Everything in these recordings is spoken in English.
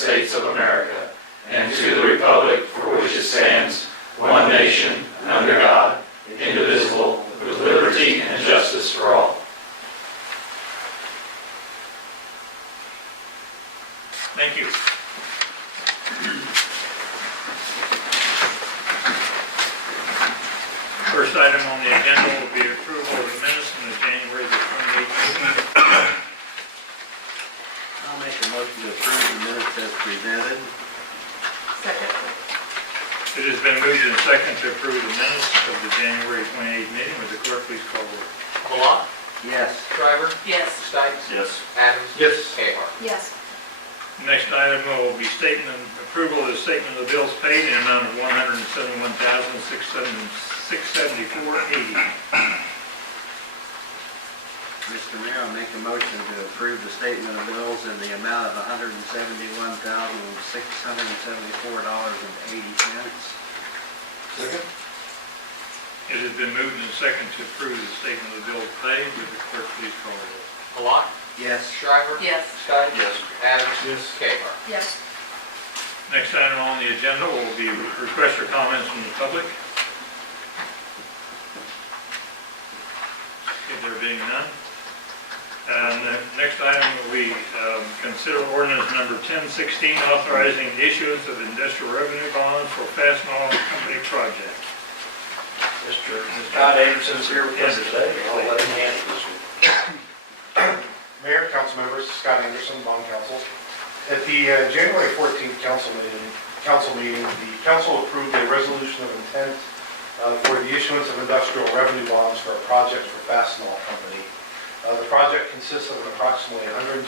States of America and to the republic for which it stands, one nation, under God, indivisible, with liberty and justice for all. Thank you. First item on the agenda will be approval of the minutes from the January the 28th meeting. I'll make a motion to approve the minutes as presented. Second. It has been moved and second to approve the minutes of the January 28th meeting. Would the clerk please call the roll? Malat, Yes. Shriver, Yes. Stites, Yes. Adams, Yes. Capar. Yes. Next item will be statement approval of the statement of the bills paid in an amount of $171,674.80. Mr. Mayor, I'll make a motion to approve the statement of bills in the amount of $171,674.80. Second? It has been moved and second to approve the statement of the bills paid. Would the clerk please call the roll? Malat, Yes. Shriver, Yes. Stites, Yes. Adams, Yes. Capar. Yes. Next item on the agenda will be requests or comments from the public. If there being none. And next item, we consider ordinance number 1016, authorizing the issuance of industrial revenue bonds for Fastenal Company project. Mr. Scott Anderson's here with us today. I'll let him handle this one. Mayor, council members, Scott Anderson, bond counsel. At the January 14th council meeting, the council approved a resolution of intent for the issuance of industrial revenue bonds for a project for Fastenal Company. The project consists of an approximately 120,000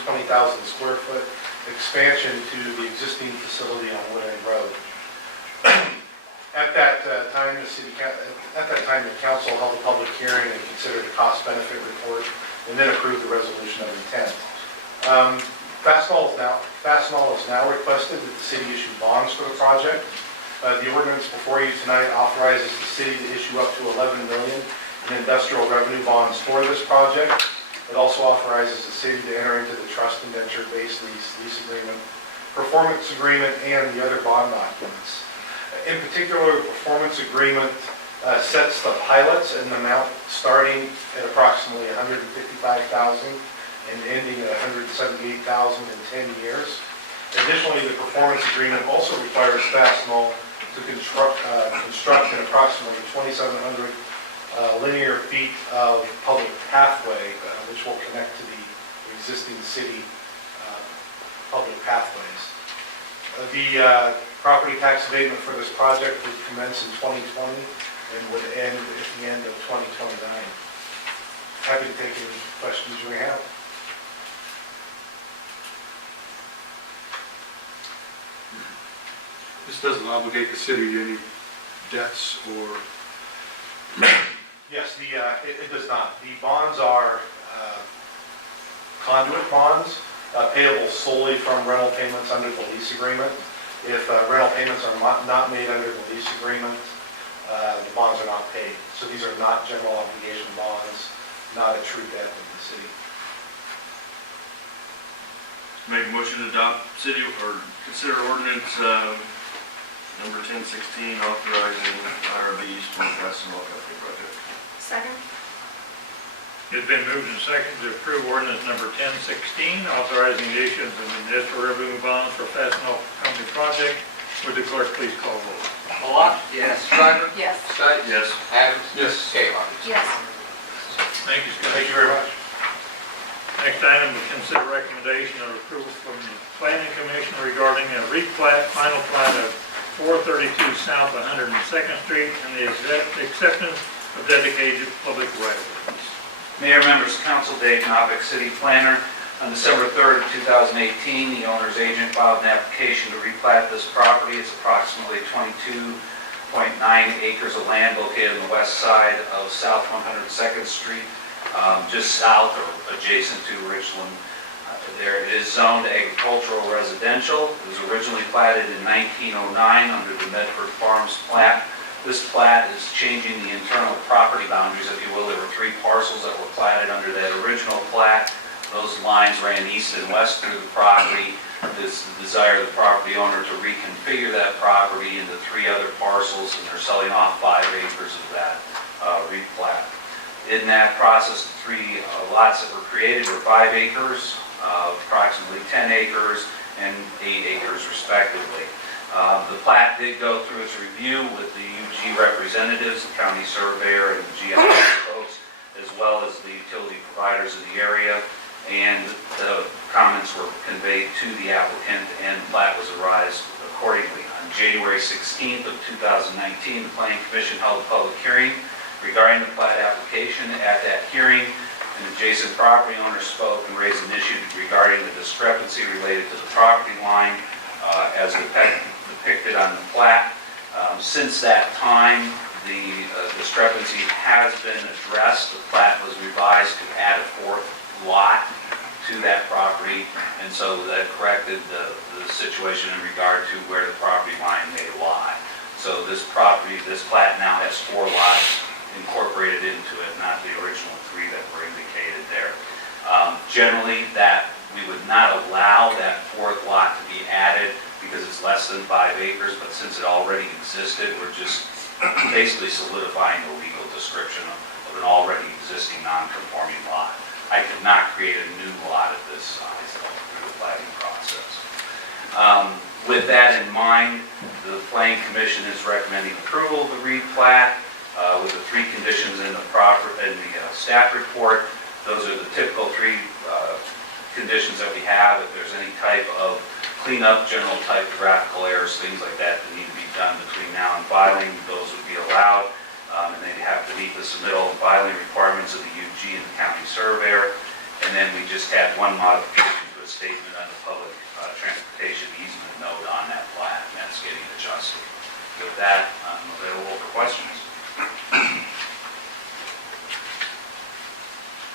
square foot expansion to the existing facility on Wood End Road. At that time, the council held a public hearing and considered a cost-benefit report, and then approved the resolution of intent. Fastenal is now requested that the city issue bonds for the project. The ordinance before you tonight authorizes the city to issue up to $11 million in industrial revenue bonds for this project. It also authorizes the city to enter into the trust indenture-based lease agreement, performance agreement, and the other bond documents. In particular, the performance agreement sets the pilots and the amount starting at approximately $155,000 and ending at $178,000 in 10 years. Additionally, the performance agreement also requires Fastenal to construct an approximately 2,700 linear feet of public pathway, which will connect to the existing city public pathways. The property tax abatement for this project would commence in 2020 and would end at the end of 2029. Happy to take any questions you may have. This doesn't obligate the city to any debts or... Yes, it does not. The bonds are conduit bonds payable solely from rental payments under the lease agreement. If rental payments are not made under the lease agreement, the bonds are not paid. So these are not general obligation bonds, not a true debt of the city. Make a motion to adopt city or consider ordinance number 1016 authorizing IRBs for the Fastenal Company project. Second. It's been moved and seconded to approve ordinance number 1016, authorizing the issuance of industrial revenue bonds for Fastenal Company project. Would the clerk please call the roll? Malat, Yes. Shriver, Yes. Stites, Yes. Adams, Yes. Capar. Yes. Thank you, Scott. Thank you very much. Next item, to consider recommendation of approval from the Planning Commission regarding a replat, final plat of 432 South 102nd Street and the acceptance of dedicated public right-of-ways. Mayor, members, of council, Dave Novick, city planner. On December 3rd, 2018, the owner's agent filed an application to replat this property. It's approximately 22.9 acres of land located on the west side of South 102nd Street, just south or adjacent to Richland. There it is zoned agricultural residential. It was originally platted in 1909 under the Medford Farms plat. This plat is changing the internal property boundaries, if you will. There were 3 parcels that were platted under that original plat. Those lines ran east and west through the property. This is the desire of the property owner to reconfigure that property into 3 other parcels, and they're selling off 5 acres of that replat. In that process, the 3 lots that were created were 5 acres, approximately 10 acres, and 8 acres respectively. The plat did go through its review with the UG representatives, the county surveyor, and the GIS folks, as well as the utility providers in the area, and the comments were conveyed to the applicant, and the plat was revised accordingly. On January 16th of 2019, the Planning Commission held a public hearing regarding the plat application. At that hearing, an adjacent property owner spoke and raised an issue regarding the discrepancy related to the property line as depicted on the plat. Since that time, the discrepancy has been addressed. The plat was revised to add a 4th lot to that property, and so that corrected the situation in regard to where the property line may lie. So this plat now has 4 lots incorporated into it, not the original 3 that were indicated there. Generally, that we would not allow that 4th lot to be added because it's less than 5 acres, but since it already existed, we're just basically solidifying the legal description of an already existing non-conforming lot. I could not create a new lot at this size through the planning process. With that in mind, the Planning Commission is recommending approval of the replat with the 3 conditions in the staff report. Those are the typical 3 conditions that we have. If there's any type of cleanup, general typographical errors, things like that that need to be done between now and filing, those would be allowed. And they'd have to meet the submittal and filing requirements of the UG and the county surveyor. And then we just had 1 modification to a statement on the public transportation easement note on that plat, and that's getting adjusted. With that, I'm available for questions.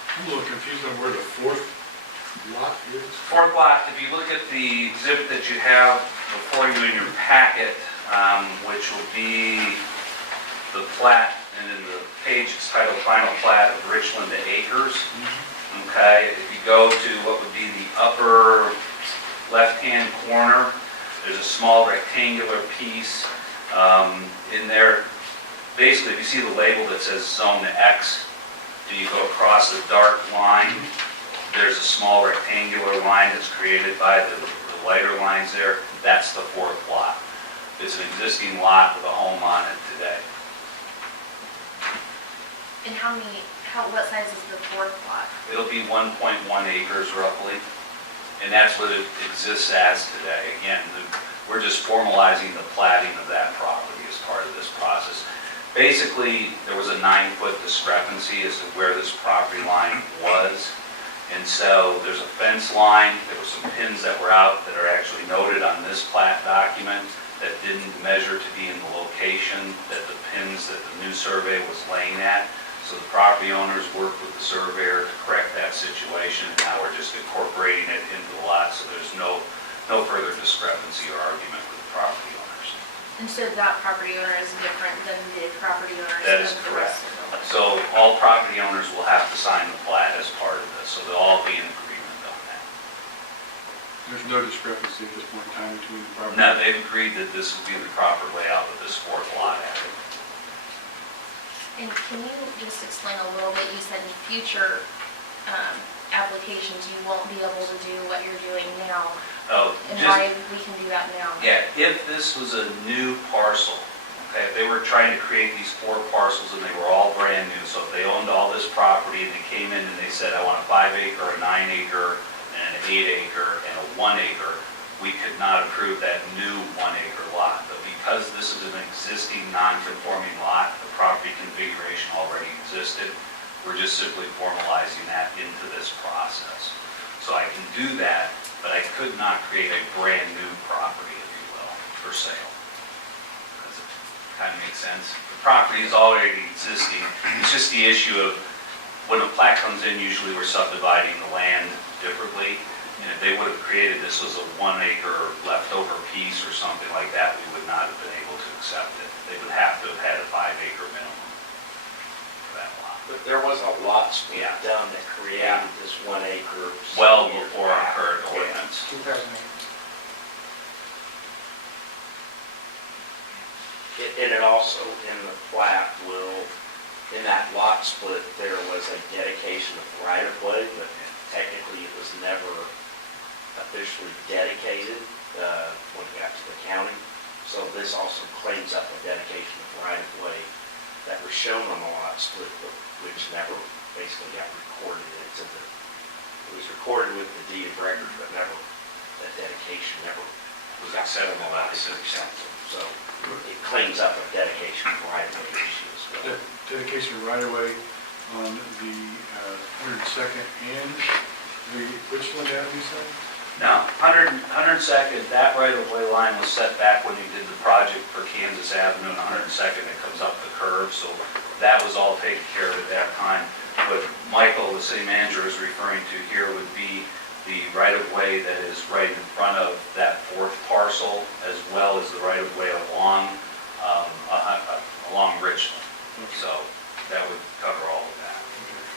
I'm a little confused on where the 4th lot is. 4th lot, if you look at the exhibit that you have before you in your packet, which will be the plat, and in the page it's titled Final Plat of Richland to Acres. Okay, if you go to what would be the upper left-hand corner, there's a small rectangular piece in there. Basically, if you see the label that says Zone X, do you go across the dark line? There's a small rectangular line that's created by the lighter lines there. That's the 4th lot. It's an existing lot with a home on it today. And what size is the 4th lot? It'll be 1.1 acres roughly, and that's what it exists as today. Again, we're just formalizing the platting of that property as part of this process. Basically, there was a 9-foot discrepancy as to where this property line was, and so there's a fence line. There were some pins that were out that are actually noted on this plat document that didn't measure to be in the location that the pins that the new survey was laying at. So the property owners worked with the surveyor to correct that situation, and now we're just incorporating it into the lot, so there's no further discrepancy or argument with the property owners. And so that property owner is different than the property owners That is of the correct. rest of the land? So all property owners will have to sign the plat as part of this, so they'll all be in agreement on that. There's no discrepancy at this point in time between the property. Now, they've agreed that this will be the proper layout of this 4th lot added. And can you just explain a little bit, you said in future applications you won't be able to do what you're doing now, Oh, and just, why we can do that now? yeah, if this was a new parcel, okay, if they were trying to create these 4 parcels and they were all brand new, so if they owned all this property and they came in and they said, I want a 5-acre, a 9-acre, and an 8-acre, and a 1-acre, we could not approve that new 1-acre lot. But because this is an existing non-conforming lot, the property configuration already existed, we're just simply formalizing that into this process. So I can do that, but I could not create a brand new property, if you will, for sale. Does it kind of make sense? The property is already existing. It's just the issue of when a plat comes in, usually we're subdividing the land differently. And if they would have created this as a 1-acre leftover piece or something like that, we would not have been able to accept it. They would have to have had a 5-acre minimum for that lot. But there was a lot split Yeah. done that created this 1 acre. Well before our current ordinance. 2008. And it also, in the plat will, in that lot split, there was a dedication of right-of-way, but technically it was never officially dedicated when it got to the county. So this also claims up a dedication of right-of-way that was shown on the lot split, but which never basically got recorded into the, it was recorded with the deed of record, but never, that dedication never was accepted on the lot. So it claims up a dedication of right-of-way issue as well. Dedication right away on the 102nd and the Richland Avenue side? Now, 102nd, that right-of-way line was set back when you did the project for Kansas Avenue and 102nd, it comes up the curve, so that was all taken care of at that time. What Michael, the city manager, is referring to here would be the right-of-way that is right in front of that fourth parcel, as well as the right-of-way along Richland. So that would cover all of that.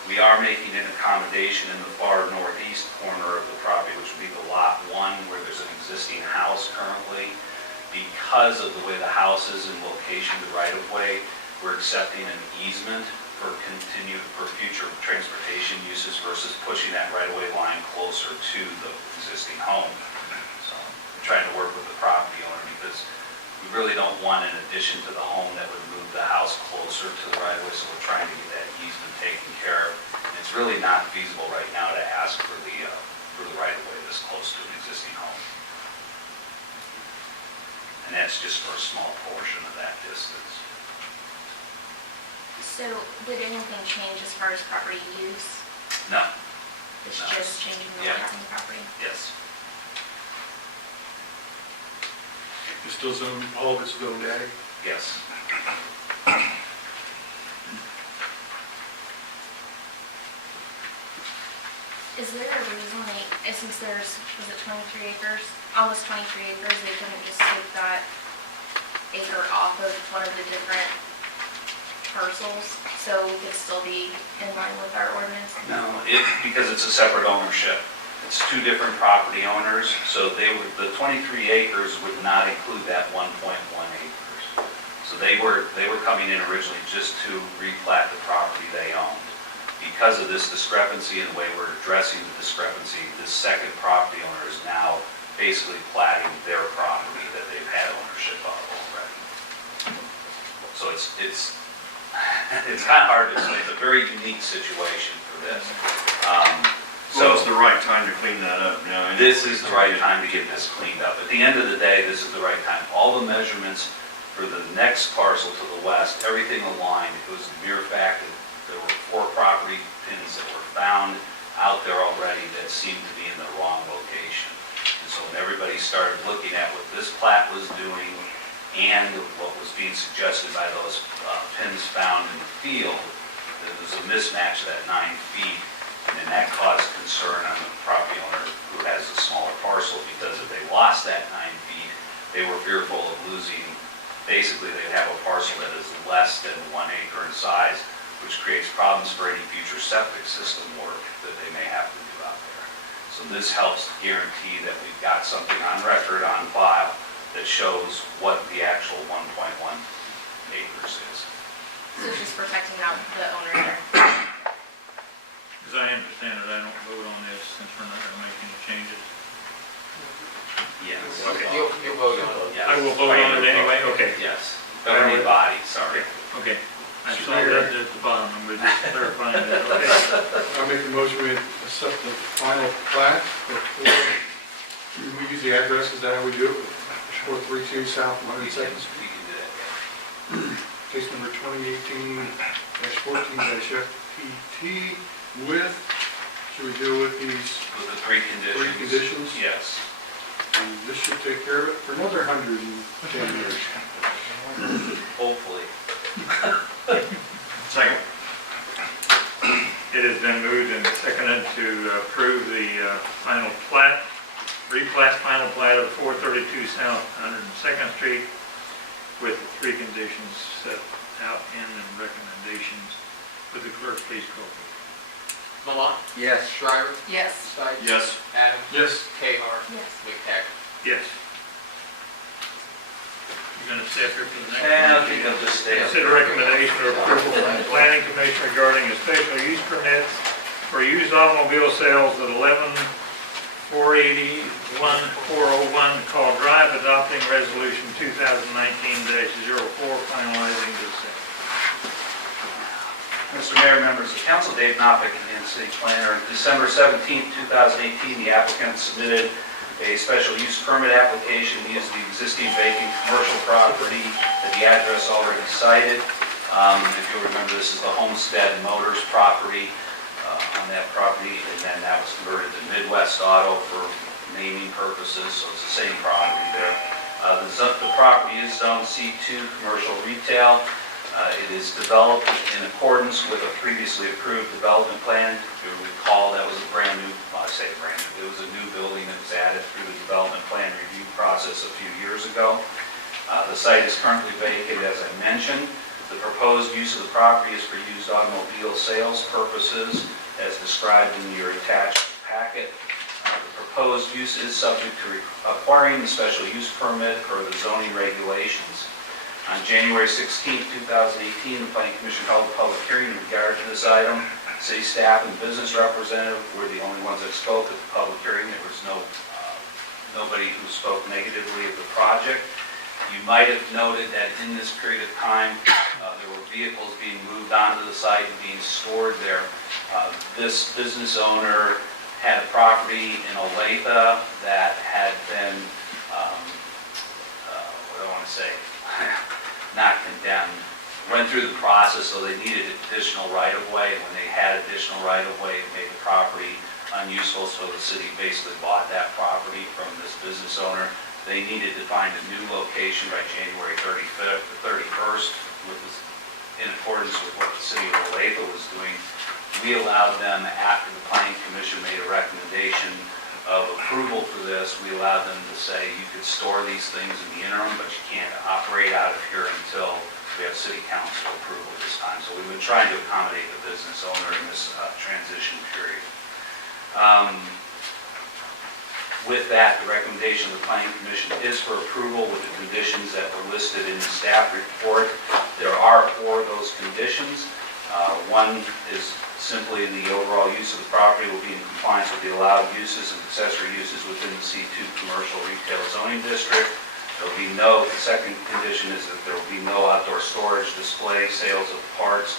We are making an accommodation in the far northeast corner of the property, which would be the lot 1, where there's an existing house currently. Because of the way the house is in location to right-of-way, we're accepting an easement for future transportation uses versus pushing that right-of-way line closer to the existing home. So we're trying to work with the property owner because we really don't want an addition to the home that would move the house closer to the right-of-way, so we're trying to get that easement taken care of. It's really not feasible right now to ask for the right-of-way this close to an existing home. And that's just for a small portion of that distance. So did anything change as far as property use? No. It's No. just changing the Yeah. layout on the property? Yes. It's still zoned, all of it's zoned ag? Yes. Is there a reason since there's, was it 23 acres? Almost 23 acres, they couldn't just take that acre off of one of the different parcels, so we could still be in line with our ordinance? No, because it's a separate ownership. It's two different property owners, so the 23 acres would not include that 1.1 acres. So they were coming in originally just to replat the property they owned. Because of this discrepancy and the way we're addressing the discrepancy, this second property owner is now basically platting their property that they've had ownership of already. So it's kind of hard to explain. It's a very unique situation for this. So it's the right time to clean that up now. This is the right time to get this cleaned up. At the end of the day, this is the right time. All the measurements for the next parcel to the west, everything aligned. It was the mere fact that there were 4 property pins that were found out there already that seemed to be in the wrong location. And so when everybody started looking at what this plat was doing and what was being suggested by those pins found in the field, there was a mismatch of that 9 feet. And that caused concern on the property owner who has a smaller parcel, because if they lost that 9 feet, they were fearful of losing, basically they'd have a parcel that is less than 1 acre in size, which creates problems for any future septic system work that they may have to do out there. So this helps guarantee that we've got something on record, on file, that shows what the actual 1.1 acres is. So it's just protecting out the owner there? As I understand it, I don't vote on this since we're not going to make any changes. Yes. Okay. You'll vote on it. Yes. I will vote on it anyway? Okay. Yes. Governing body, sorry. Okay. I saw that at the bottom, I'm just clarifying that. Okay. I'll make the motion we accept the final plat. We use the address, is that how we do it? 432 South We 102nd can Street. do that, yeah. Case number 2018-14-FPT with, should we deal with these With the 3 conditions. 3 conditions? Yes. And this should take care of it for another 110 years. Hopefully. Second. It has been moved and seconded to approve the final plat, replat final plat of 432 South 102nd Street with 3 conditions set out in the recommendations. Would the clerk please call the roll? Malat? Yes. Shriver? Yes. Stites? Yes. Adams? Yes. Kahar? Yes. McTaggart? Yes. You're gonna stay up here for the next one? And I think I'll just stay up. Consider recommendation or approval from the planning commission regarding a special use permit for used automobile sales at 11-481-401 Call Drive, adopting resolution 2019-04, finalizing the same. Mr. Mayor, members of council, Dave Knoppick, and city planner. On December 17, 2018, the applicant submitted a special use permit application to use the existing vacant commercial property at the address already cited. If you'll remember, this is the Homestead Motors property on that property, and then that was converted to Midwest Auto for naming purposes, so it's the same property there. The property is zoned C2 commercial retail. It is developed in accordance with a previously approved development plan. If you recall, that was a brand new, well, I say brand new, it was a new building that was added through the development plan review process a few years ago. The site is currently vacant, as I mentioned. The proposed use of the property is for used automobile sales purposes, as described in your attached packet. The proposed use is subject to acquiring the special use permit per the zoning regulations. On January 16, 2018, the Planning Commission held a public hearing in regard to this item. City staff and business representative were the only ones that spoke at the public hearing. There was nobody who spoke negatively of the project. You might have noted that in this period of time, there were vehicles being moved onto the site and being stored there. This business owner had a property in Olathe that had been, what do I want to say? Not condemned, went through the process, so they needed additional right-of-way, and when they had additional right-of-way, it made the property unuseful, so the city basically bought that property from this business owner. They needed to find a new location by January 31st, in accordance with what the city of Olathe was doing. We allowed them, after the planning commission made a recommendation of approval for this, we allowed them to say you could store these things in the interim, but you can't operate out of here until we have city council approval this time. So we've been trying to accommodate the business owner in this transition period. With that, the recommendation of the planning commission is for approval with the conditions that were listed in the staff report. There are 4 of those conditions. One is simply the overall use of the property will be in compliance with the allowed uses and accessory uses within the C2 commercial retail zoning district. There will be no, the second condition is that there will be no outdoor storage, display, sales of parts,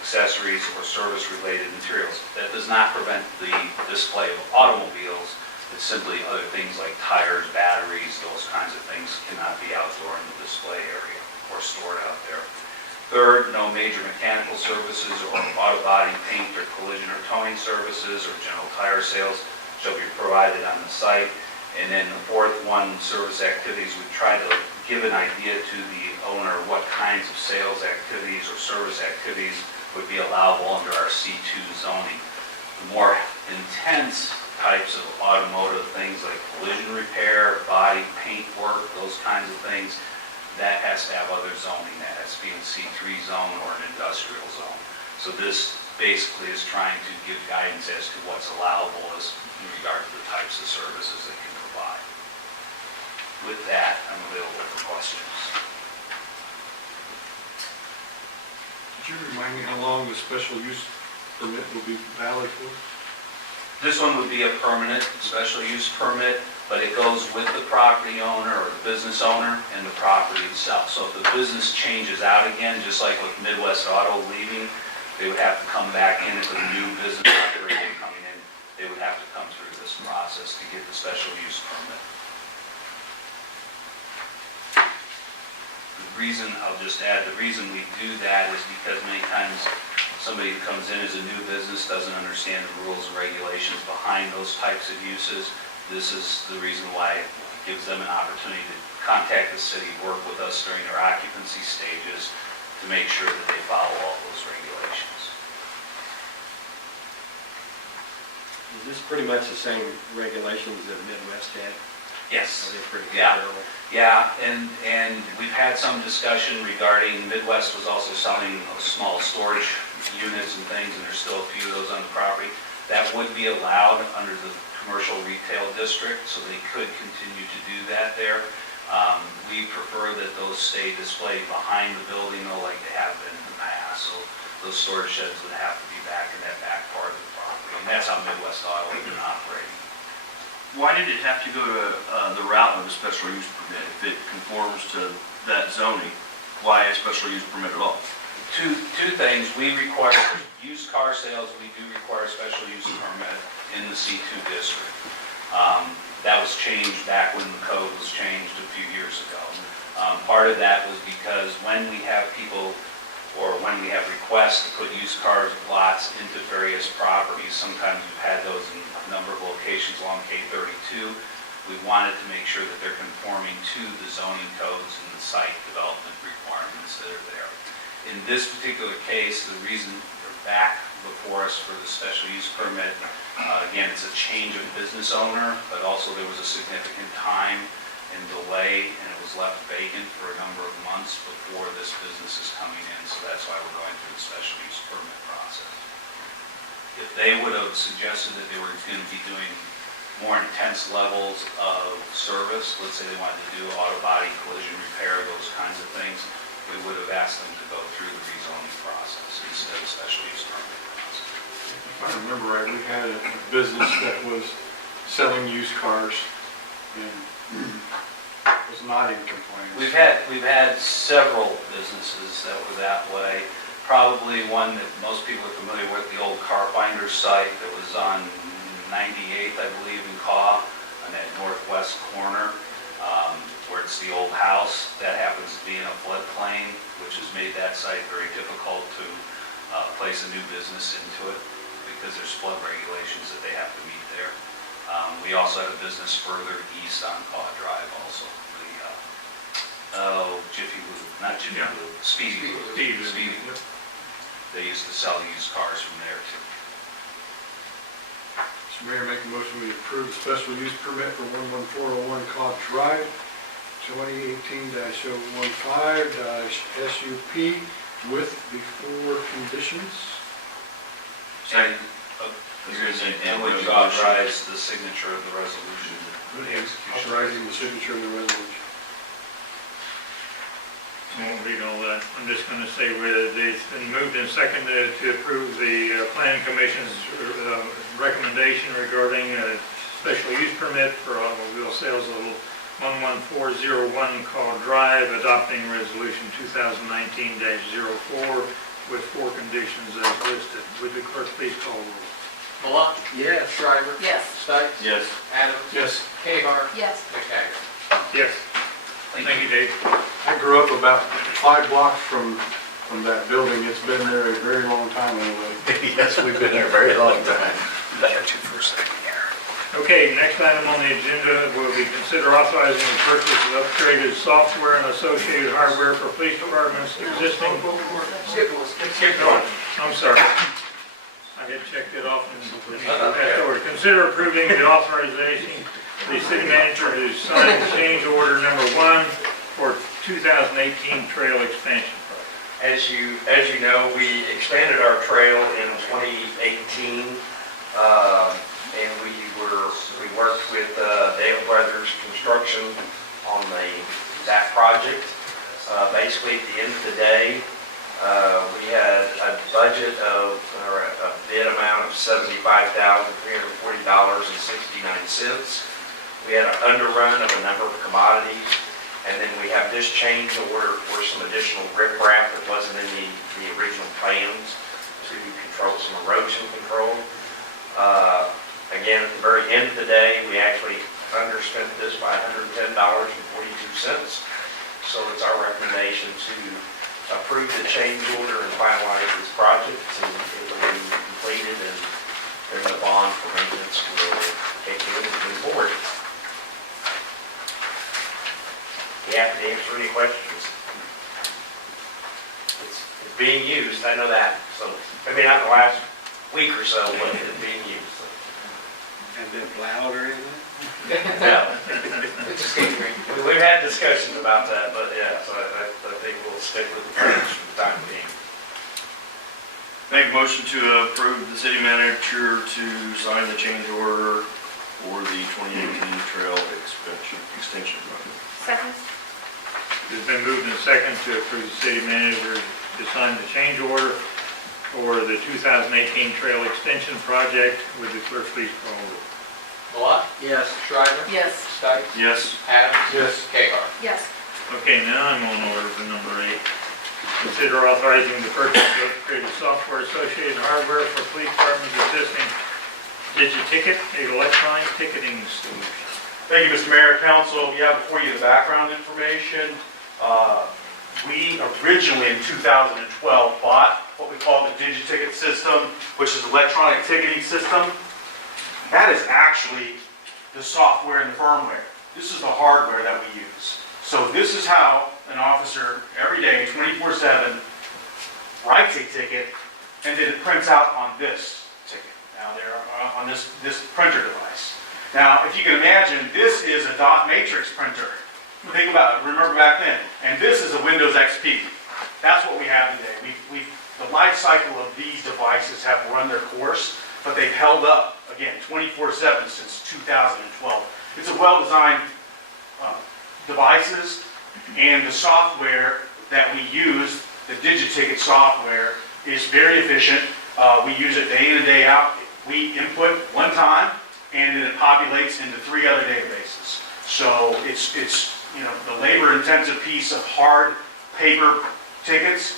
accessories, or service-related materials. That does not prevent the display of automobiles. It's simply other things like tires, batteries, those kinds of things cannot be outdoor in the display area or stored out there. Third, no major mechanical services or auto body paint or collision or towing services or general tire sales shall be provided on the site. And then the fourth one, service activities, we try to give an idea to the owner what kinds of sales activities or service activities would be allowable under our C2 zoning. The more intense types of automotive things like collision repair, body paint work, those kinds of things, that has to have other zoning. That has to be in C3 zone or an industrial zone. So this basically is trying to give guidance as to what's allowable as in regard to the types of services they can provide. With that, I'm available for questions. Could you remind me how long the special use permit will be valid for? This one would be a permanent special use permit, but it goes with the property owner or the business owner and the property itself. So if the business changes out again, just like with Midwest Auto leaving, they would have to come back in as a new business operator coming in. They would have to come through this process to get the special use permit. The reason, I'll just add, the reason we do that is because many times somebody who comes in as a new business doesn't understand the rules and regulations behind those types of uses. This is the reason why it gives them an opportunity to contact the city, work with us during their occupancy stages to make sure that they follow all those regulations. Is this pretty much the same regulations that Midwest had? Yes. Are they pretty Yeah. comparable? Yeah, and we've had some discussion regarding, Midwest was also selling small storage units and things, and there's still a few of those on the property. That would be allowed under the commercial retail district, so they could continue to do that there. We we prefer that those stay displayed behind the building, though, like they have been in the past. So those storage sheds would have to be back in that back part of the property. And that's how Midwest Auto has been operating. Why did it have to go to the route of a special use permit? If it conforms to that zoning, why a special use permit at all? Two things, we require, used car sales, we do require a special use permit in the C2 district. That was changed back when the code was changed a few years ago. Part of that was because when we have people, or when we have requests to put used cars lots into various properties, sometimes we've had those in a number of locations along K32. We wanted to make sure that they're conforming to the zoning codes and the site development requirements that are there. In this particular case, the reason they're back before us for the special use permit, again, it's a change of business owner, but also there was a significant time and delay, and it was left vacant for a number of months before this business is coming in, so that's why we're going through the special use permit process. If they would have suggested that they were going to be doing more intense levels of service, let's say they wanted to do auto body collision repair, those kinds of things, we would have asked them to go through the rezoning process instead of the special use permit process. If I remember right, we had a business that was selling used cars and was not in compliance. We've had several businesses that were that way. Probably one that most people are familiar with, the old Car Finder site that was on 98th, I believe, in Caw, on that northwest corner, where it's the old house. That happens to be in a floodplain, which has made that site very difficult to place a new business into it because there's flood regulations that they have to meet there. We also had a business further east on Caw Drive also. Jiffy Lube, not Jiffy Lube, Speedy Lube. Speedy Lube. They used to sell used cars from there too. Mr. Mayor, make a motion we approve the special use permit for 11401 Caw Drive, 2018-015-SUP with the 4 conditions. And You're gonna say and would you resolution. authorize the signature of the resolution? Authorizing the signature of the resolution. I won't read all that. I'm just going to say whether it's been moved and seconded to approve the planning commission's recommendation regarding a special use permit for automobile sales of 11401 Caw Drive, adopting resolution 2019-04 with 4 conditions as listed. Would the clerk please call the roll? Malott? Yes. Shriver? Yes. Stites? Yes. Adams? Yes. Kahar? Yes. McTaggart? Yes. Thank you, Dave. I grew up about 5 blocks from that building. It's been there a very long time anyway. Yes, we've been there a very long time. Okay, next item on the agenda will be consider authorizing the purchase of upgraded software and associated hardware for police departments existing. Skip going. I'm sorry. I had checked it off and passed over. Consider approving the authorization of the city manager to sign change order number 1 for 2018 trail expansion project. As you know, we expanded our trail in 2018, and we worked with Dale Brothers Construction on that project. Basically, at the end of the day, we had a budget of, or a bid amount of $75,340.69. We had an underrun of a number of commodities, and then we have this change order for some additional riprap that wasn't in the original plans to control some erosion control. Again, at the very end of the day, we actually underspent this by $110.42. So it's our recommendation to approve the change order and finalize this project, and it will be completed, and then the bond for maintenance will take in and move forward. You have to answer any questions. It's being used, I know that, so, maybe not in the last week or so, but it's being used. And been plowed or anything? No. We've had discussions about that, but yeah, so I think we'll stick with the plans for the time being. Make a motion to approve the city manager to sign the change order for the 2018 trail extension project. Second? It's been moved and second to approve the city manager to sign the change order for the 2018 trail extension project. Would the clerk please call roll? Malat, Yes. Shriver, Yes. Stites, Yes. Adams. Yes. Kahar. Yes. Okay, now I'm on order for number 8. Consider authorizing the purchase of upgraded software associated hardware for police department's existing DigiTicket, electronic ticketing solution. Thank you, Mr. Mayor, Council. You have before you the background information. We originally, in 2012, bought what we call the DigiTicket system, which is electronic ticketing system. That is actually the software and the firmware. This is the hardware that we use. So this is how an officer, every day, 24/7, writes a ticket, and then it prints out on this ticket. Now, they're on this printer device. Now, if you can imagine, this is a dot matrix printer. Think about it, remember back then. And this is a Windows XP. That's what we have today. The life cycle of these devices have run their course, but they've held up, again, 24/7 since 2012. It's a well-designed devices, and the software that we use, the DigiTicket software, is very efficient. We use it day in and day out. We input one time, and then it populates into 3 other databases. So it's the labor-intensive piece of hard paper tickets,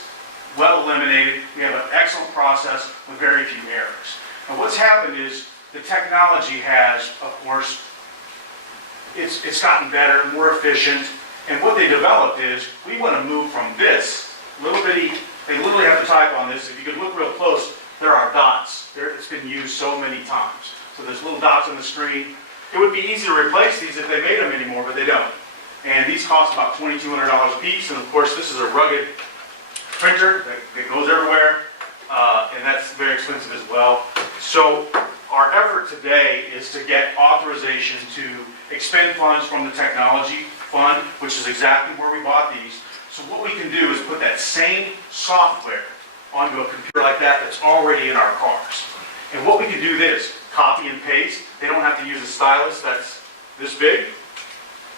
well eliminated. We have an excellent process with very few errors. And what's happened is the technology has, of course, it's gotten better, more efficient. And what they developed is, we want to move from this little bitty, they literally have to type on this. If you could look real close, there are dots. It's been used so many times. So there's little dots on the screen. It would be easy to replace these if they made them anymore, but they don't. And these cost about $2,200 a piece. And of course, this is a rugged printer that goes everywhere. And that's very expensive as well. So our effort today is to get authorization to expend funds from the technology fund, which is exactly where we bought these. So what we can do is put that same software onto a computer like that that's already in our cars. And what we can do is copy and paste. They don't have to use a stylus that's this big.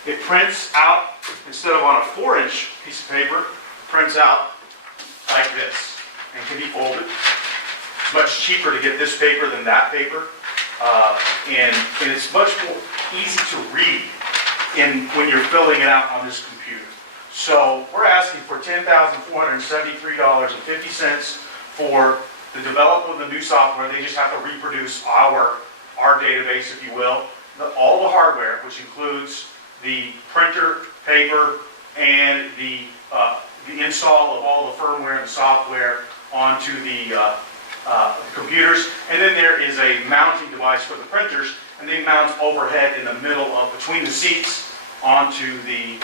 It prints out, instead of on a 4-inch piece of paper, prints out like this and can be folded. It's much cheaper to get this paper than that paper. And it's much more easy to read when you're filling it out on this computer. So we're asking for $10,473.50 for the development of the new software. They just have to reproduce our database, if you will. All the hardware, which includes the printer, paper, and the install of all the firmware and software onto the computers. And then there is a mounting device for the printers, and they mount overhead in the middle of between the seats onto the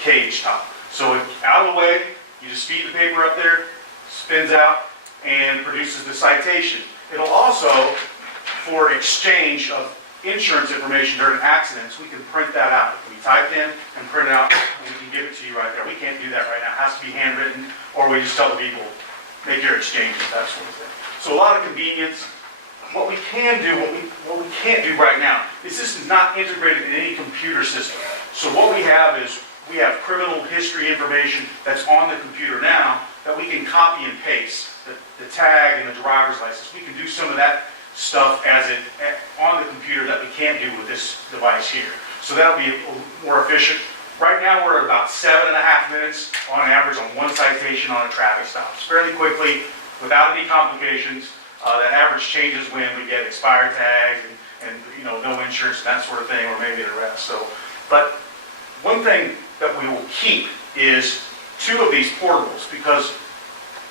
cage top. So out of the way, you just feed the paper up there, spins out, and produces the citation. It'll also, for exchange of insurance information during accidents, we can print that out. We type in and print it out, and we can give it to you right there. We can't do that right now. It has to be handwritten, or we just tell the people, make your exchanges, that sort of thing. So a lot of convenience. What we can do, what we can't do right now, is this is not integrated in any computer system. So what we have is, we have criminal history information that's on the computer now that we can copy and paste. The tag and the driver's license. We can do some of that stuff on the computer that we can't do with this device here. So that'll be more efficient. Right now we're at about 7.5 minutes on average on one citation on a traffic stop. It's fairly quickly, without any complications. That average changes when we get expired tags and no insurance and that sort of thing, or maybe an arrest. But one thing that we will keep is 2 of these portables, because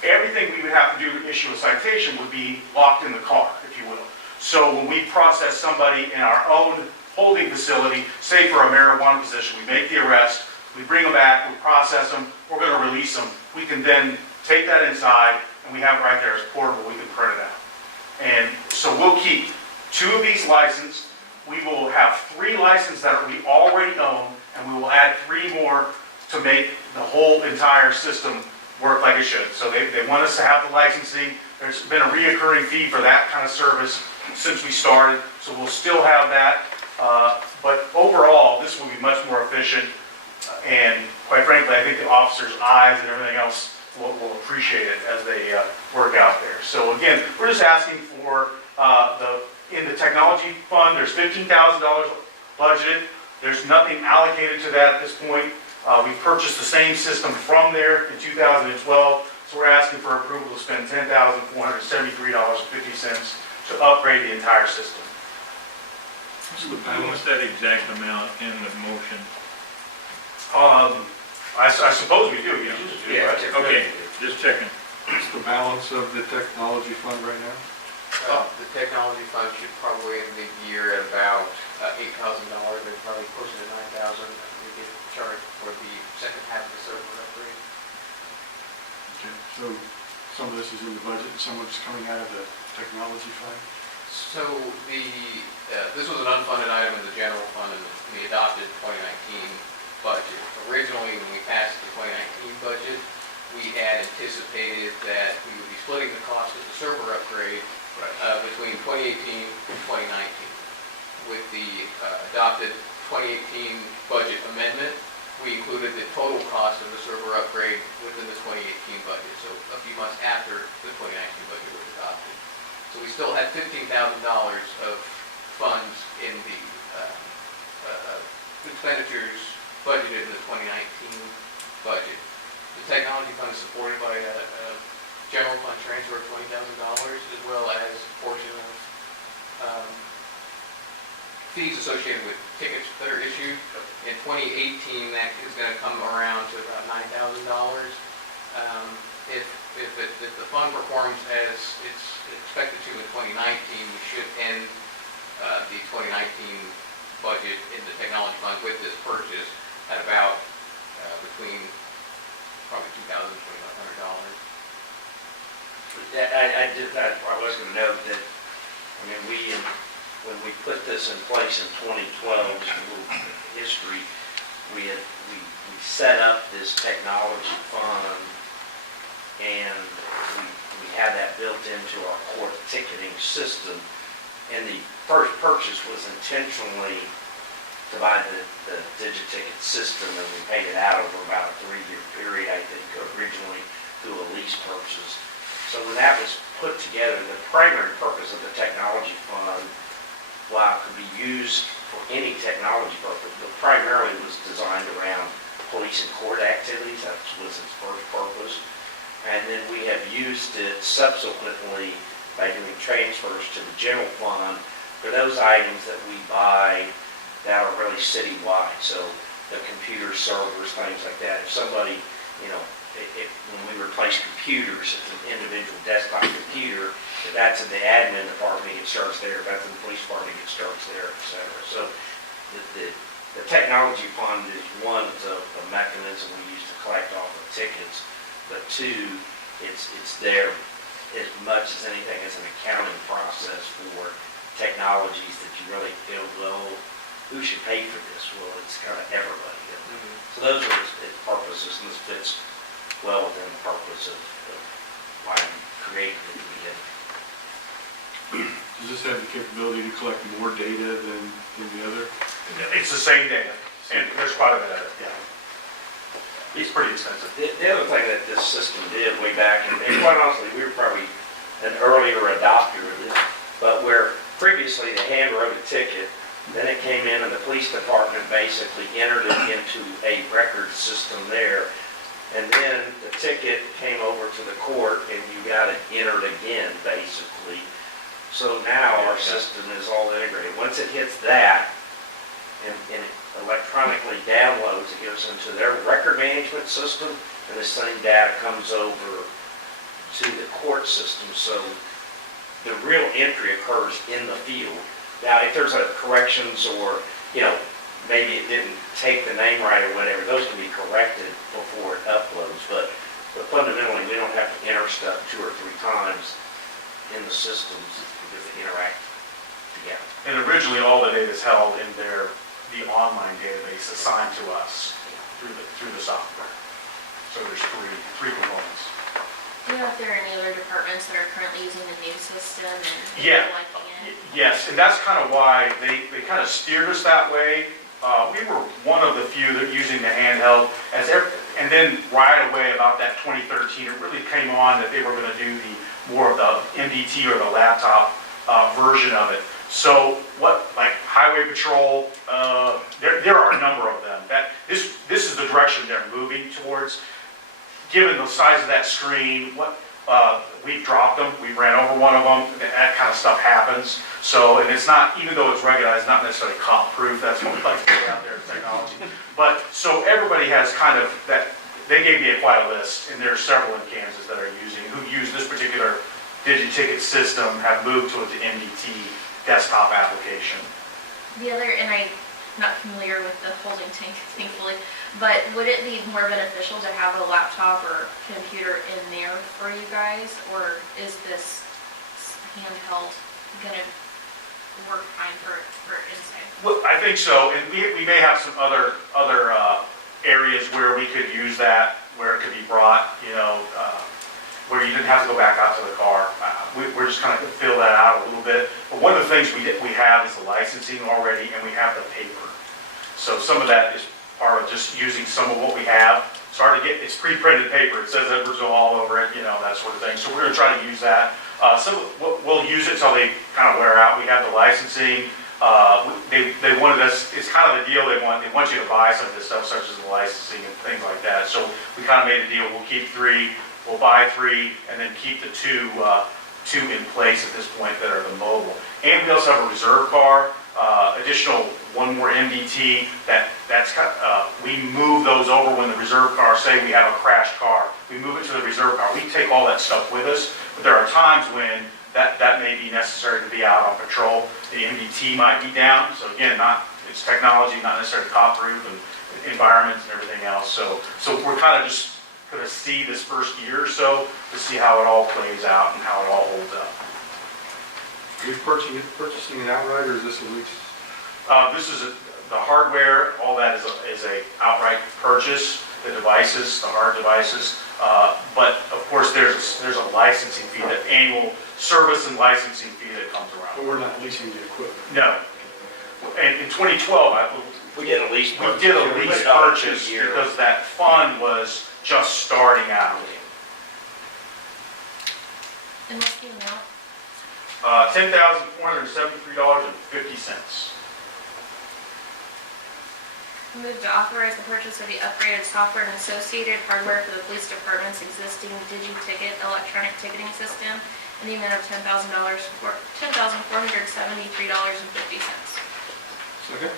everything we would have to do to issue a citation would be locked in the car, if you will. So when we process somebody in our own holding facility, say for a marijuana possession, we make the arrest, we bring them back, we process them, we're going to release them. We can then take that inside, and we have it right there as portable. We can print it out. And so we'll keep 2 of these licensed. We will have 3 licenses that we already own, and we will add 3 more to make the whole entire system work like it should. So they want us to have the licensing. There's been a reoccurring fee for that kind of service since we started, so we'll still have that. But overall, this will be much more efficient, and quite frankly, I think the officers' eyes and everything else will appreciate it as they work out there. So again, we're just asking for in the technology fund, there's $15,000 budgeted. There's nothing allocated to that at this point. We purchased the same system from there in 2012, so we're asking for approval to spend $10,473.50 to upgrade the entire system. What's that exact amount in the motion? I suppose we do, you just do, right? Okay, just checking. What's the balance of the technology fund right now? The technology fund should probably end the year at about $8,000, and probably closer to $9,000. We get charged for the second half of the server upgrade. Okay, so some of this is in the budget and some of it's coming out of the technology fund? So this was an unfunded item in the general fund in the adopted 2019 budget. Originally, when we passed the 2019 budget, we had anticipated that we would be splitting the cost of the server upgrade between 2018 and 2019. With the adopted 2018 budget amendment, we included the total cost of the server upgrade within the 2018 budget, so a few months after the 2019 budget was adopted. So we still had $15,000 of funds in the expenditures budgeted in the 2019 budget. The technology fund is supported by a general fund transfer of $20,000, as well as a portion of fees associated with tickets that are issued. In 2018, that is going to come around to about $9,000. If the fund performs as it's expected to in 2019, we should end the 2019 budget in the technology fund with this purchase at about between probably $2,000 and $2,500. I was going to note that, I mean, when we put this in place in 2012, just a little history, we set up this technology fund, and we had that built into our court ticketing system. And the first purchase was intentionally to buy the digiticket system, and we paid it out over about a 3-year period, I think, originally through a lease purchase. So when that was put together, the primary purpose of the technology fund, while it could be used for any technology purpose, but primarily was designed around police and court activities. That was its first purpose. And then we have used it subsequently by doing transfers to the general fund for those items that we buy that are really citywide. So the computer servers, things like that. If somebody, when we replace computers, it's an individual desktop computer. If that's in the admin department, it starts there. If that's in the police department, it starts there, et cetera. So the technology fund is one, it's a mechanism we use to collect off of tickets. But two, it's there as much as anything as an accounting process for technologies that you really feel, well, who should pay for this? Well, it's kind of everybody. So those are its purposes, and this fits well within the purpose of why we created it to begin. Does this have the capability to collect more data than the other? It's the same data, and there's quite a bit of it, yeah. It's pretty expensive. The other thing that this system did way back, and quite honestly, we were probably an earlier adopter of this, but where previously they hand wrote a ticket, then it came in and the police department basically entered it into a record system there, and then the ticket came over to the court and you got it entered again, basically. So now our system is all integrated. Once it hits that, and it electronically downloads, it goes into their record management system, and the same data comes over to the court system. So the real entry occurs in the field. Now, if there's a corrections or, maybe it didn't take the name right or whatever, those can be corrected before it uploads. But fundamentally, we don't have to enter stuff 2 or 3 times in the systems because they interact together. And originally, all the data is held in the online database assigned to us through the software. So there's three components. Do you know if there are any other departments that are currently using the new system and Yeah. liking it? Yes, and that's kind of why they kind of steered us that way. we were one of the few that using the handheld and then right away about that 2013, it really came on that they were going to do more of the MDT or the laptop version of it. So like Highway Patrol, there are a number of them. This is the direction they're moving towards. Given the size of that screen, we've dropped them, we ran over one of them, that kind of stuff happens. So, and it's not, even though it's recognized, not necessarily cop-proof, that's what we like to put out there, technology. But, so everybody has kind of that, they gave me quite a list, and there are several in Kansas that are who use this particular digiticket system, have moved to the MDT desktop application. The other, and I'm not familiar with the holding tank, thankfully, but would it be more beneficial to have a laptop or computer in there for you guys, or is this handheld gonna work fine for inside? Well, I think so, and we may have some other areas where we could use that, where it could be brought, where you didn't have to go back out to the car. We're just kind of fill that out a little bit. But one of the things we have is the licensing already, and we have the paper. So some of that is part of just using some of what we have. It's pre-printed paper. It says Edwardsville all over it, that sort of thing. So we're going to try to use that. We'll use it until they kind of wear out. We have the licensing. They wanted us, it's kind of the deal they want you to buy some of this stuff, such as the licensing and things like that. So we kind of made a deal, we'll keep 3, we'll buy 3, and then keep the two in place at this point that are the mobile. And we also have a reserve car, additional one more MDT, we move those over when the reserve car, say we have a crashed car, we move it to the reserve car. We take all that stuff with us, but there are times when that may be necessary to be out on patrol. The MDT might be down, so again, it's technology, not necessarily cop-proof and environments and everything else. So we're kind of just going to see this first year or so to see how it all plays out and how it all holds up. Are you purchasing it outright, or is this a lease? This is the hardware, all that is a outright purchase, the devices, the hard devices. But of course, there's a licensing fee, that annual service and licensing fee that comes around. But we're not leasing the equipment. No. And in 2012, We did a lease we purchase. did a We lease put it on a purchase 2-year. because that fund was just starting out. And what's the amount? $10,473.50. Move to authorize the purchase of the upgraded software and associated hardware for the police department's existing DigiTicket electronic ticketing system in the amount of $10,473.50. Second?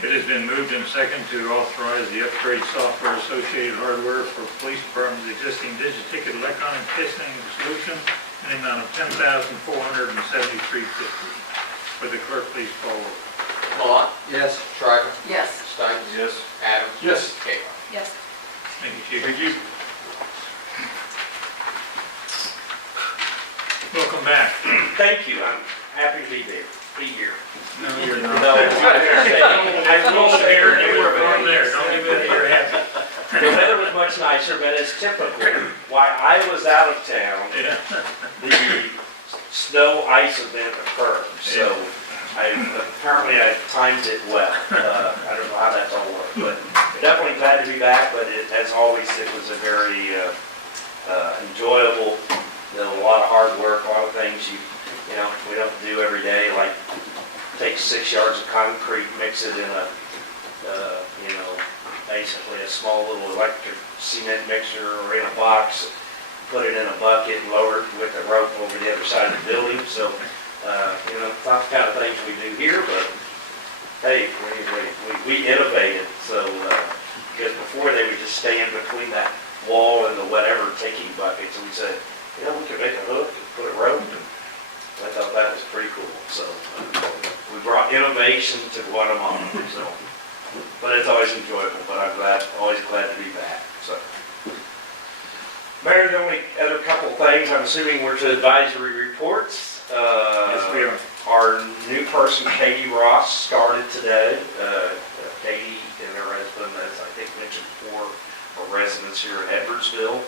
It has been moved and second to authorize the upgrade software associated hardware for police department's existing DigiTicket electronic ticketing solution in the amount of $10,473.50. Would the clerk please call roll? Malat? Yes. Shriver? Yes. Stein? Yes. Adams? Yes. Capel? Yes. Thank you, Chief. Thank you. Welcome back. Thank you, I'm happy to be here. No, you're not. No, I will say, You were born there, don't admit that you're happy. the weather was much nicer, but as typical, while I was out of town, Yeah. the snow ice event occurred, so apparently I timed it well. I don't know how that's all worked, but definitely glad to be back, but as always, it was a very enjoyable, a lot of hard work, a lot of things we don't do every day, like take 6 yards of concrete, mix it in a, basically a small little electric cement mixer or in a box, put it in a bucket and lower it with a rope over the other side of the building. So, it's not the kind of things we do here, but hey, we innovated. So, because before they would just stand between that wall and the whatever taking buckets, and we said, we could make a hook and put a rope, and I thought that was pretty cool. So, we brought innovation to Guatemala. So, but it's always enjoyable. But I'm always glad to be back. So. Mayor, the only other couple of things, I'm assuming we're to advisory reports. Yes, we are. Our new person, Katie Ross, started today. Katie and her husband, as I think mentioned before, are residents here in Edwardsville.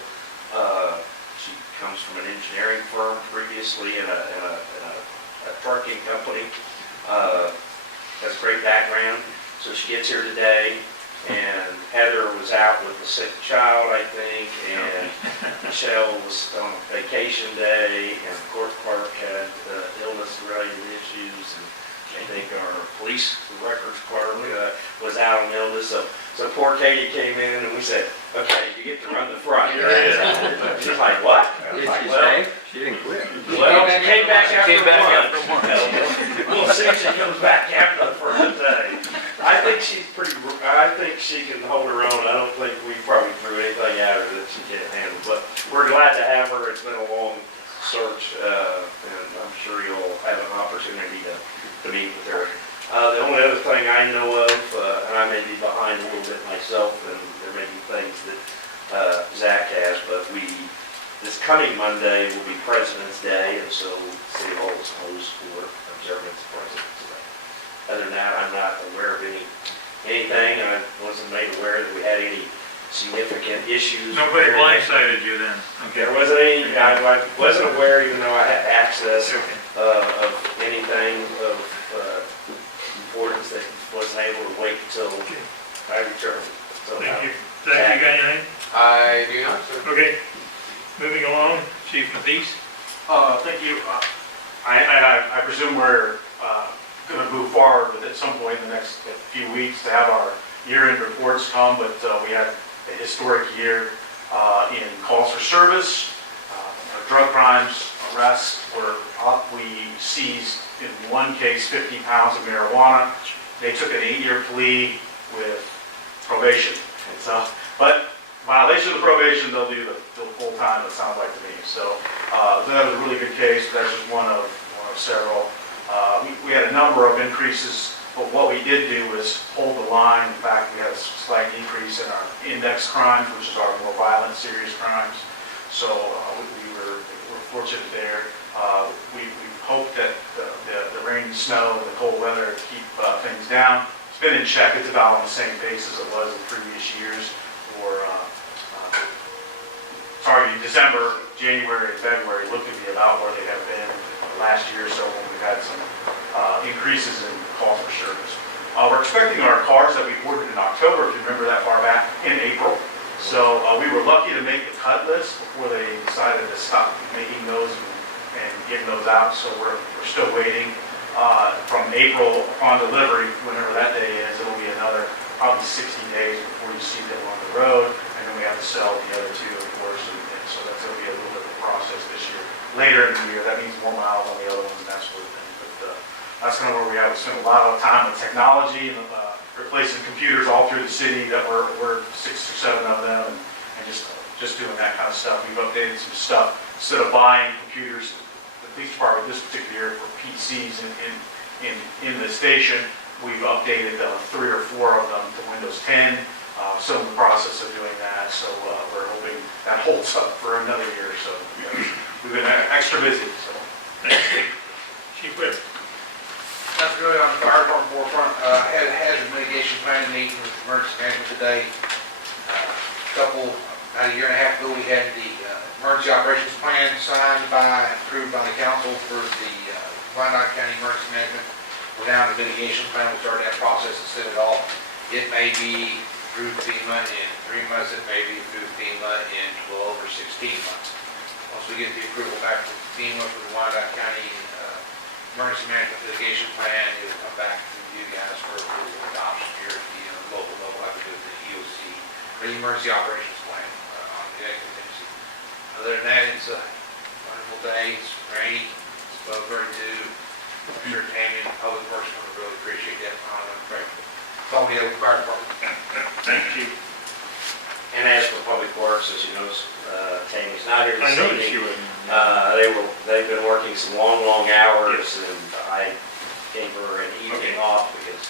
She comes from an engineering firm previously in a trucking company. has a great background. So she gets here today, and Heather was out with a sick child, I think, and Michelle was on vacation day, and the court clerk had illness-related issues, and I think our police records clerk was out on illness. So poor Katie came in, and we said, okay, you get to run the front. She's like, what? I was like, well, She didn't quit. well, she came back after lunch. We'll see if she comes back after the first day. I think she can hold her own. I don't think we probably threw anything at her that she can't handle. But we're glad to have her. It's been a long search, and I'm sure you'll have an opportunity to meet with her. The only other thing I know of, and I may be behind a little bit myself, and there may be things that Zach has, but this coming Monday will be President's Day, and so City Hall is closed for observance of President's Day. Other than that, I'm not aware of anything. I wasn't made aware that we had any significant issues. Nobody blindsided you then? There wasn't any, I wasn't aware, even though I had access of anything of importance, that wasn't able to wait until I returned. So, Thank you. Zach, you got anything? I do not, sir. Okay, moving along, Chief Mathies. Thank you. I presume we're going to move forward with at some point in the next few weeks to have our year-end reports come, but we had a historic year in calls for service, drug crimes, arrests were up. We seized, in one case, 50 pounds of marijuana. They took an 8-year plea with probation. So, but violation of the probation, they'll do the full time, it sounds like to me. So that was a really good case. That's just one of several. We had a number of increases, but what we did do was hold the line. In fact, we had a slight decrease in our index crimes, which is our more violent, serious crimes. So we were fortunate there. We hope that the rain and snow and the cold weather keep things down. It's been in check. It's about on the same pace as it was in previous years. December, January, and February look to be about where they have been last year or so when we've had some increases in calls for service. We're expecting our cars that we ordered in October, if you remember that far back, in April. So we were lucky to make the cut list before they decided to stop making those and getting those out. So we're still waiting. From April upon delivery, whenever that day is, it will be another probably 60 days before you see them on the road. And then we have to sell the other two, of course. And so that's going to be a little bit of a process this year. Later in the year, that means more miles on the other ones and that sort of thing. But that's kind of where we have. We spend a lot of time with technology and replacing computers all through the city. That we're 6 or 7 of them, and just doing that kind of stuff. We've updated some stuff. Instead of buying computers, the police department this particular year for PCs in the station, we've updated 3 or 4 of them to Windows 10. Still in the process of doing that, so we're hoping that holds up for another year or so. We've been extra busy. So. Chief Whip. That's really on the fire department forefront. Had a hazard mitigation planning meeting with emergency management today. About a year and a half ago, we had the emergency operations plan signed by and approved by the council for the Wyandotte County Emergency Management. We're now in the mitigation plan. We started that process and set it off. It may be through FEMA in 3 months. It may be through FEMA in 12 or 16 months. Once we get the approval back from FEMA for the Wyandotte County Emergency Management Mitigation Plan, it will come back to you guys for approval and adoption here at the local level after the EOC, or the Emergency Operations Plan on the contingency. Other than that, it's a wonderful day. It's rainy. It's above 32. I'm sure Tammy and Public Works would really appreciate that. It's all we have with the fire department. Thank you. And as for Public Works, as you notice, Tammy's not here this I noticed evening. you were. They've been working some long hours, and I gave her an evening off because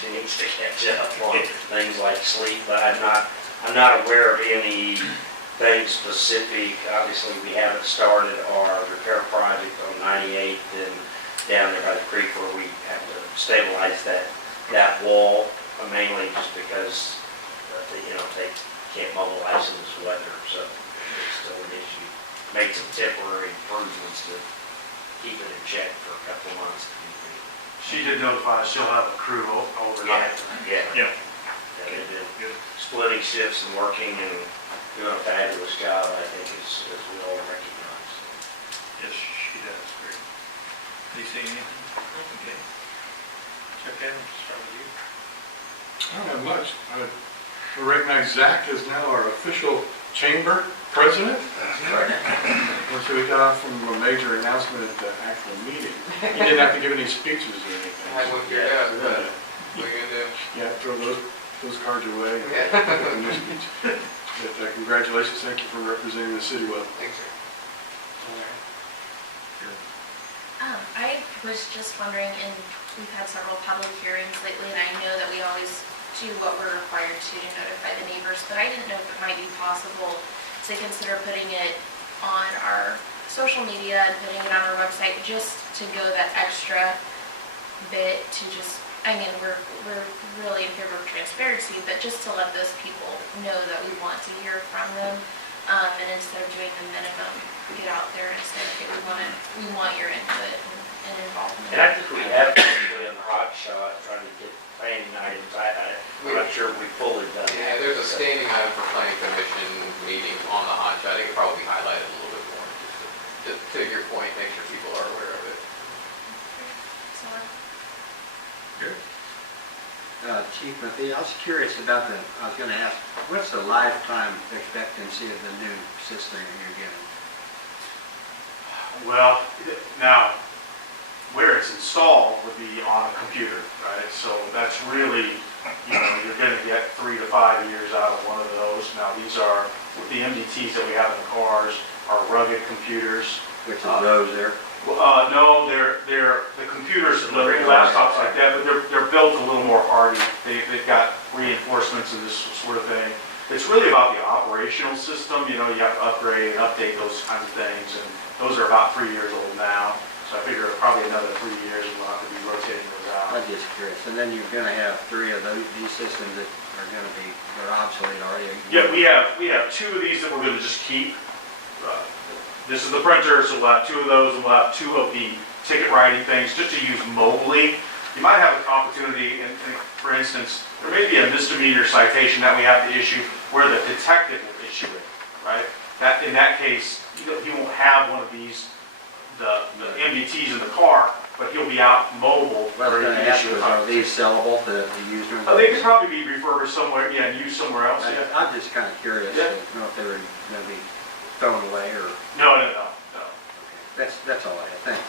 she needs to catch up on things like sleep. But I'm not aware of anything specific. Obviously, we haven't started our repair project on 98th and down there by the creek where we have to stabilize that wall, mainly just because they can't mobilize in this weather, so it's still an issue. Made some temporary improvements to keep it in check for a couple of months. She did notify us she'll have a crew overnight. Yeah. Yeah. They've been splitting shifts and working and doing a fabulous job, I think, as we all recognize. Yes, she does, great. Do you see anything? Okay. Chuck Evans, start with you. I don't have much. I recognize Zach is now our official chamber president. Once we got off from a major announcement at the actual meeting. He didn't have to give any speeches or anything. I went through that, but what are you gonna do? Yeah, throw those cards away. Yeah. Give a new speech. But congratulations, thank you for representing the city well. Thanks, sir. I was just wondering, and we've had several public hearings lately, and I know that we always do what we're required to notify the neighbors, but I didn't know if it might be possible to consider putting it on our social media and putting it on our website, just to go that extra bit to just, I mean, we're really in favor of transparency, but just to let those people know that we want to hear from them. And instead of doing the minimum, get out there and say, okay, we want your input and involvement. And I think we have been in the hot shot trying to get planning items. I'm not sure we fully done that. Yeah, there's a standing item for planning commission meeting on the hot shot. I think it probably highlighted a little bit more, just to your point, make sure people are aware of it. So, Chief Matthew, I was curious about I was gonna ask, what's the lifetime expectancy of the new system you're getting? Well, now, where it's installed would be on a computer, right? So that's really, you're gonna get 3 to 5 years out of one of those. Now, these are, the MDTs that we have in the cars are rugged computers. Which is those there? No, they're the computers, the laptops like that, but they're built a little more hardy. They've got reinforcements and this sort of thing. It's really about the operational system, you have to upgrade and update those kinds of things, and those are about 3 years old now. So I figure probably another 3 years and we'll have to be rotating those out. I'm just curious. And then you're gonna have 3 of these systems that are gonna be, they're obsolete already. Yeah, we have 2 of these that we're gonna just keep. This is the printer, so we'll have 2 of those, and we'll have 2 of the ticket writing things just to use mobily. You might have an opportunity, and for instance, there may be a misdemeanor citation that we have to issue where the detective will issue it, right? In that case, he won't have one of these, the MDTs in the car, but he'll be out mobile. Well, I was where he gonna can ask, issue a are these citation. sellable, the used ones? They could probably be refurbished somewhere, and used somewhere else, yeah. I'm just kinda curious, Yeah. to know if they were gonna be thrown away or, No. that's all I have, thanks.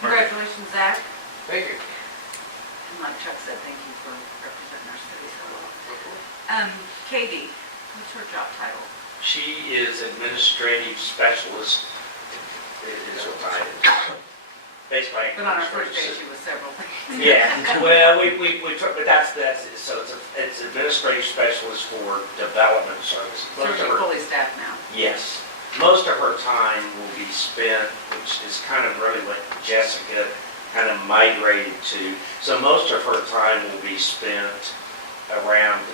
Congratulations, Zach. Thank you. And like Chuck said, thank you for representing our city so well. Katie, what's her job title? She is administrative specialist, is her title. Basically. But on our first day, she was several things. Yeah, well, we took, but that's, so it's administrative specialist for development services. So Most of she's her- fully staffed now. Yes. Most of her time will be spent, which is kind of really what Jessica kind of migrated to. So most of her time will be spent around,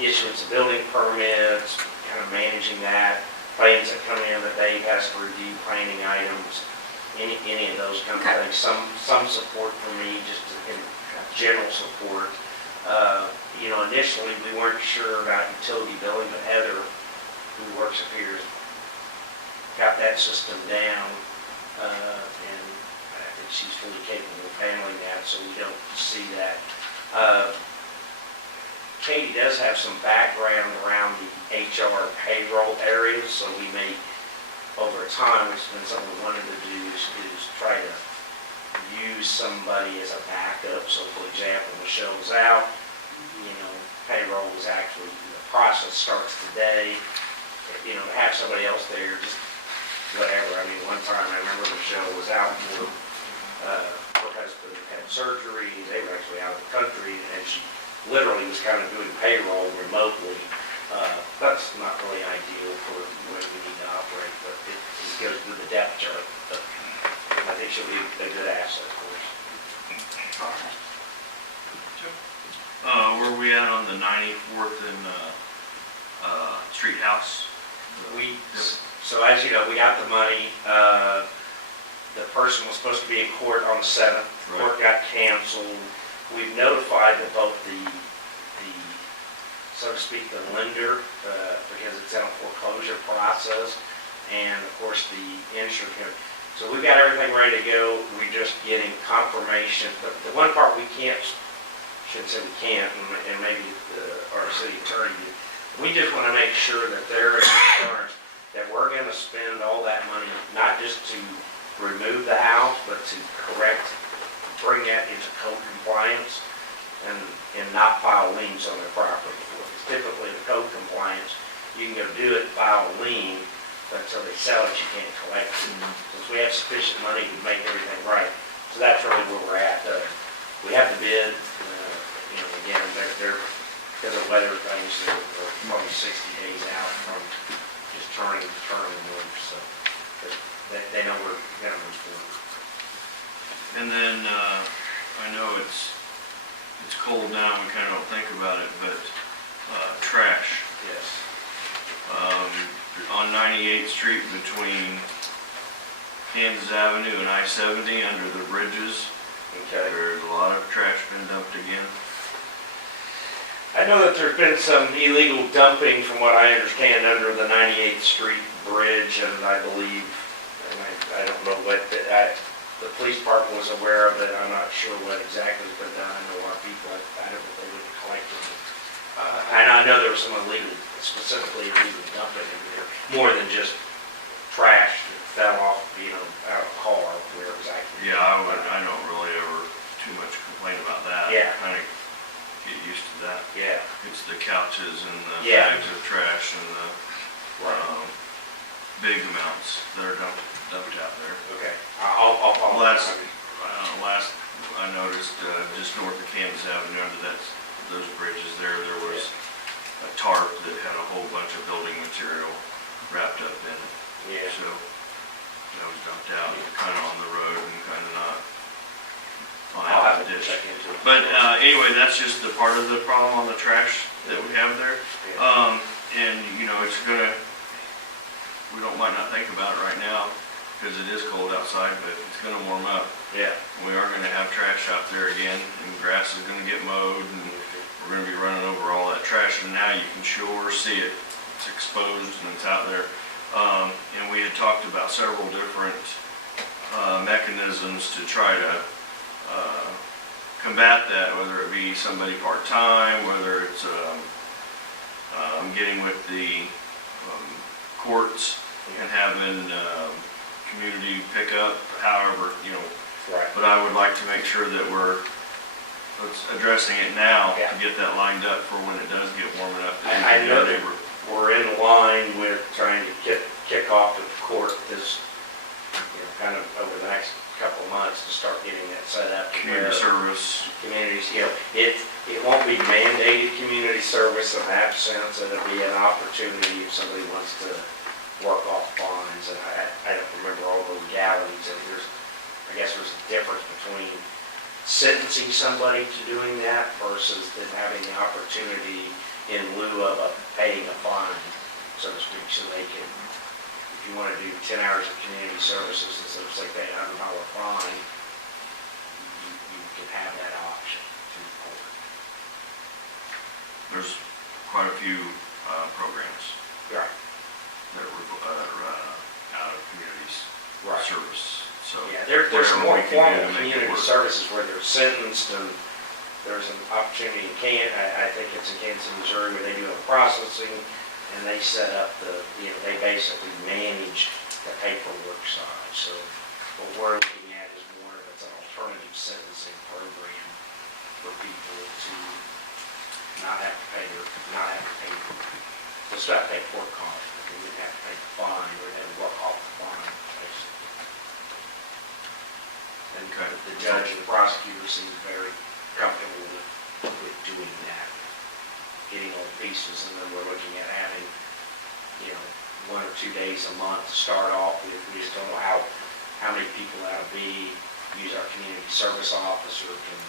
issuance of building permits, kind of managing that, plans that come in that Dave has to review, planning items, any of those kind of Okay. things. Some support from me, just in general support. Initially, we weren't sure about utility billing, but Heather, who works up here, got that system down, and I think she's fully capable of handling that, so we don't see that. Katie does have some background around the HR payroll areas, so we may, over time, which has been something we wanted to do, is try to use somebody as a backup. So for example, Michelle's out, payroll is actually, the process starts today, have somebody else there, just whatever. I mean, one time I remember Michelle was out for, her husband had surgery, they were actually out of the country, and she literally was kind of doing payroll remotely. That's not really ideal for when we need to operate, but it goes through the depth chart. But I think she'll be a good asset for us. Where are we at on the 94th and Street House? So as you know, we got the money. the person was supposed to be in court on the 7th. Court got canceled. We've notified both the, so to speak, the lender, because it's in a foreclosure process, and of course the insurance company. So we've got everything ready to go. We're just getting confirmation. The one part we can't, shouldn't say we can't, and maybe our city attorney did. We just want to make sure that there is insurance, that we're going to spend all that money, not just to remove the house, but to correct, bring that into code compliance and not file liens on their property. Typically, the code compliance, you can go do it, file a lien, but until they sell it, you can't collect it. Since we have sufficient money to make everything right. So that's really where we're at. We have the bid, again, they're because of weather things, they're probably 60 days out from just turning the move, so but they know we're going to move forward. And then, I know it's cold now, we kind of don't think about it, but trash. Yes. On 98th Street between Kansas Avenue and I-70 under the bridges, Okay. there's a lot of trash been dumped again. I know that there's been some illegal dumping, from what I understand, under the 98th Street Bridge, and I believe, and I don't know what, the police department was aware of it. I'm not sure what exactly has been done. I know our people, I don't know if they would collect them. And I know there was some illegal, specifically illegal dumping in there, more than just trash that fell off, out of a car, where exactly. Yeah, I don't really ever too much complain about that. Yeah. Kind of get used to that. Yeah. It's the couches and the Yeah. bags of trash and the big amounts that are dumped out there. Okay. I'll follow. Last I noticed, just north of Kansas Avenue, under those bridges there was a tarp that had a whole bunch of building material wrapped up in it. Yeah. So that was dumped out, kind of on the road and kind of not I'll have behind to the ditch. check into it. But anyway, that's just the part of the problem on the trash that we have there. And it's gonna, might not think about it right now, because it is cold outside, but it's gonna warm up. Yeah. We are gonna have trash out there again, and grass is gonna get mowed, and we're gonna be running over all that trash, and now you can sure see it. It's exposed and it's out there. And we had talked about several different mechanisms to try to combat that, whether it be somebody part-time, whether it's getting with the courts and having community pickup, however, Right. but I would like to make sure that we're addressing it now Yeah. to get that lined up for when it does get warm enough. that we I can know do that it. we're in line with trying to kick off with the court this, kind of over the next couple of months to start getting that set up. Community service. Communities, it won't be mandated community service in that sense. It'll be an opportunity if somebody wants to work off fines. And I don't remember all the legalities. And I guess there's a difference between sentencing somebody to doing that versus them having the opportunity in lieu of paying a fine, so to speak, so they can, if you want to do 10 hours of community services instead of say paying $100 fine, you can have that option through the court. There's quite a few programs Right. that are out of communities Right. service. So Yeah, there's some more whatever we can do formal to make it community work. services where they're sentenced, and there's an opportunity in I think it's in Kansas, Missouri, where they do a processing, and they set up they basically manage the paperwork side. So what we're looking at is more of it's an alternative sentencing program for people to not have to pay they'll still have to pay court costs, but they wouldn't have to pay the fine, or they would work off the fine, basically. And the judge and the prosecutor seem very comfortable with doing that, getting all the pieces, and then we're looking at having, 1 or 2 days a month to start off with. We just don't know how many people that'll be. Use our community service officer can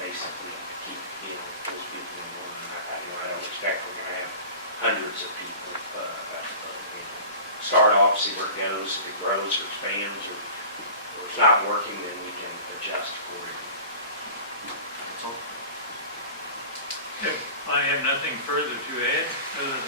basically keep, those people in line. I don't expect we're gonna have hundreds of people, start off, see where it goes, if it grows or expands, or If it's not working, then we can adjust accordingly. That's all. Okay, I have nothing further to add, other